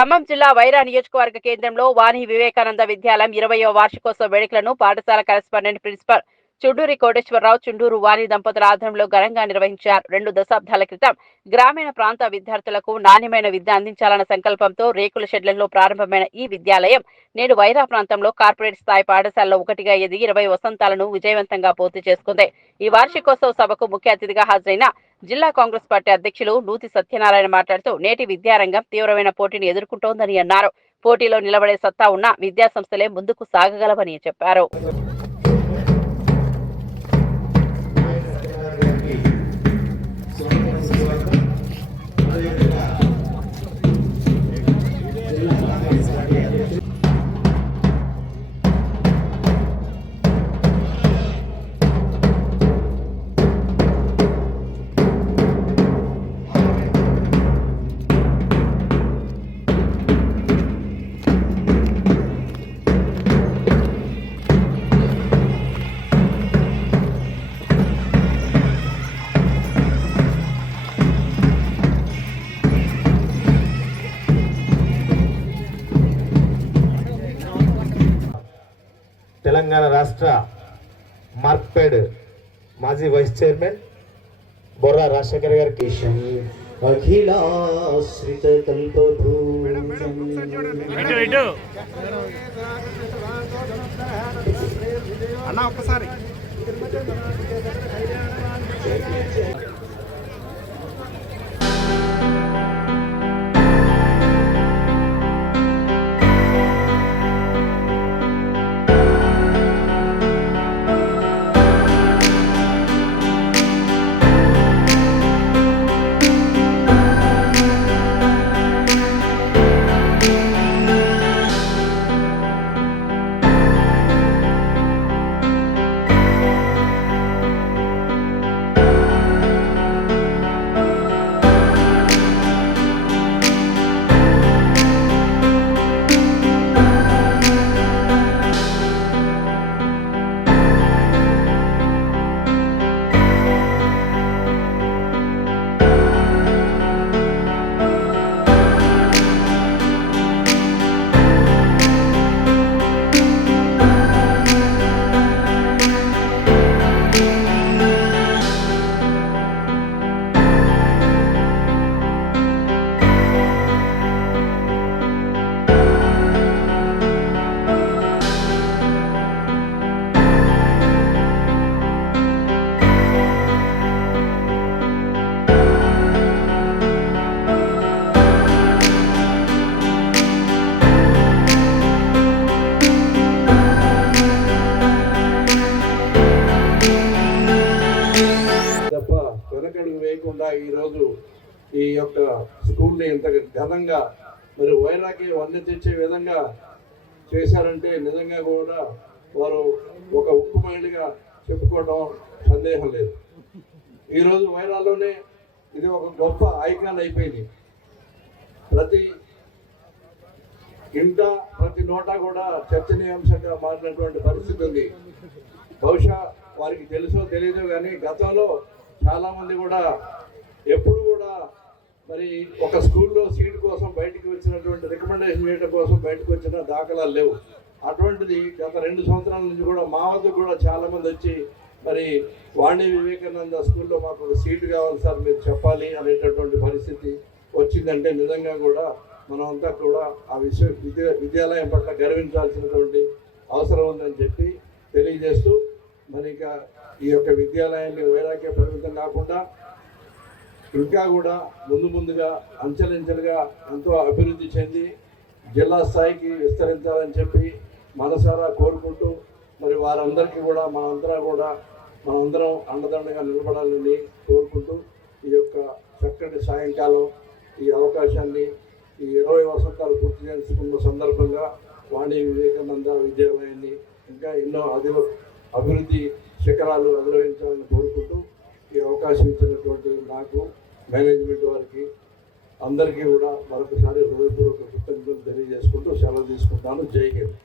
ఖమ్మం జిల్లా వైరా నియోజకవర్గ కేంద్రంలో వాణి వివేకానంద విద్యాలయం 20వ వార్షికోత్సవ వేడుకలను పాఠశాల కరెస్పాండెంట్ ప్రిన్సిపల్ చుండూరి కోటేశ్వరరావు, చుండూరు వాణి దంపతుల ఆధ్వర్యంలో ఘనంగా నిర్వహించారు. 2 దశాబ్దాల క్రితం గ్రామీణ ప్రాంత విద్యార్థులకు నాణ్యమైన విద్య అందించాలన్న సంకల్పంతో రేకుల షెడ్లలో ప్రారంభమైన ఈ విద్యాలయం నేడు వైరా ప్రాంతంలో కార్పొరేట్ స్థాయి పాఠశాలలో ఒకటిగా ఎదిగి 20 వసంతాలను విజయవంతంగా పూర్తి చేసుకుంది. ఈ వార్షికోత్సవ సభకు ముఖ్య అతిథిగా హాజరైన జిల్లా కాంగ్రెస్ పార్టీ అధ్యక్షులు నూతి సత్యనారాయణ మాట్లాడుతూ నేటి విద్యారంగం తీవ్రమైన పోటీని ఎదుర్కొంటోందని అన్నారు. పోటీలో నిలబడే సత్తా ఉన్న విద్యా సంస్థలే ముందుకు సాగగలవని చెప్పారు. తెలంగాణ రాష్ట్ర మార్క్పేడ్ మాజీ వైస్ చైర్మన్ బొర్రా రాజశేఖర్ గారికి అఖిలాశ్రిత అన్న ఒక్కసారి వేయకుండా ఈరోజు ఈ యొక్క స్కూల్ని ఇంత ఘనంగా మరి వైరాకి వన్నె తెచ్చే విధంగా చేశారంటే నిజంగా కూడా వారు ఒక ఉక్కు మహిళగా చెప్పుకోవడం సందేహం లేదు. ఈరోజు వైరాలోనే ఇది ఒక గొప్ప ఐకాన్ అయిపోయింది. ప్రతి ఇంట ప్రతి నోటా కూడా చర్చనీయాంశంగా మారినటువంటి పరిస్థితి ఉంది. బహుశా వారికి తెలుసో తెలియదో కానీ గతంలో చాలామంది కూడా ఎప్పుడు కూడా మరి ఒక స్కూల్లో సీట్ కోసం బయటకు వచ్చినటువంటి రికమెండేషన్ చేయడం కోసం బయటకు వచ్చిన దాఖలాలు లేవు. అటువంటిది గత 2 సంవత్సరాల నుంచి కూడా మా వద్ద కూడా చాలామంది వచ్చి మరి వాణి వివేకానంద స్కూల్లో మాకు ఒక సీటు కావాలి సార్ మీరు చెప్పాలి అనేటటువంటి పరిస్థితి వచ్చిందంటే నిజంగా కూడా మనమంతా కూడా ఆ విద్యాలయం పట్ల గర్వించాల్సినటువంటి అవసరం ఉందని చెప్పి తెలియజేస్తూ మరి ఇక ఈ యొక్క విద్యాలయాన్ని వైరాగ్య పరిమితం కాకుండా ఇంకా కూడా ముందుగా అంచెలంచెలుగా ఎంతో అభివృద్ధి చెంది జిల్లా స్థాయికి విస్తరించాలని చెప్పి మనసారా కోరుకుంటూ మరి వారందరికీ కూడా మనందరం అండదండగా నిలబడాలని కోరుకుంటూ ఈ యొక్క చక్కటి సాయంకాలం ఈ అవకాశాన్ని ఈ 20 వసంతాలు పూర్తి చేసుకున్న సందర్భంగా వాణి వివేకానంద విద్యాలయాన్ని ఇంకా ఎన్నో అభివృద్ధి శిఖరాలు అధిరోహించాలని కోరుకుంటూ ఈ అవకాశం ఇచ్చినటువంటి నాకు మేనేజ్మెంట్ వారికి అందరికీ కూడా మరొకసారి హృదయపూర్వక కృతజ్ఞతలు తెలియజేసుకుంటూ సెలవు తీసుకుంటాను. జై హింద్.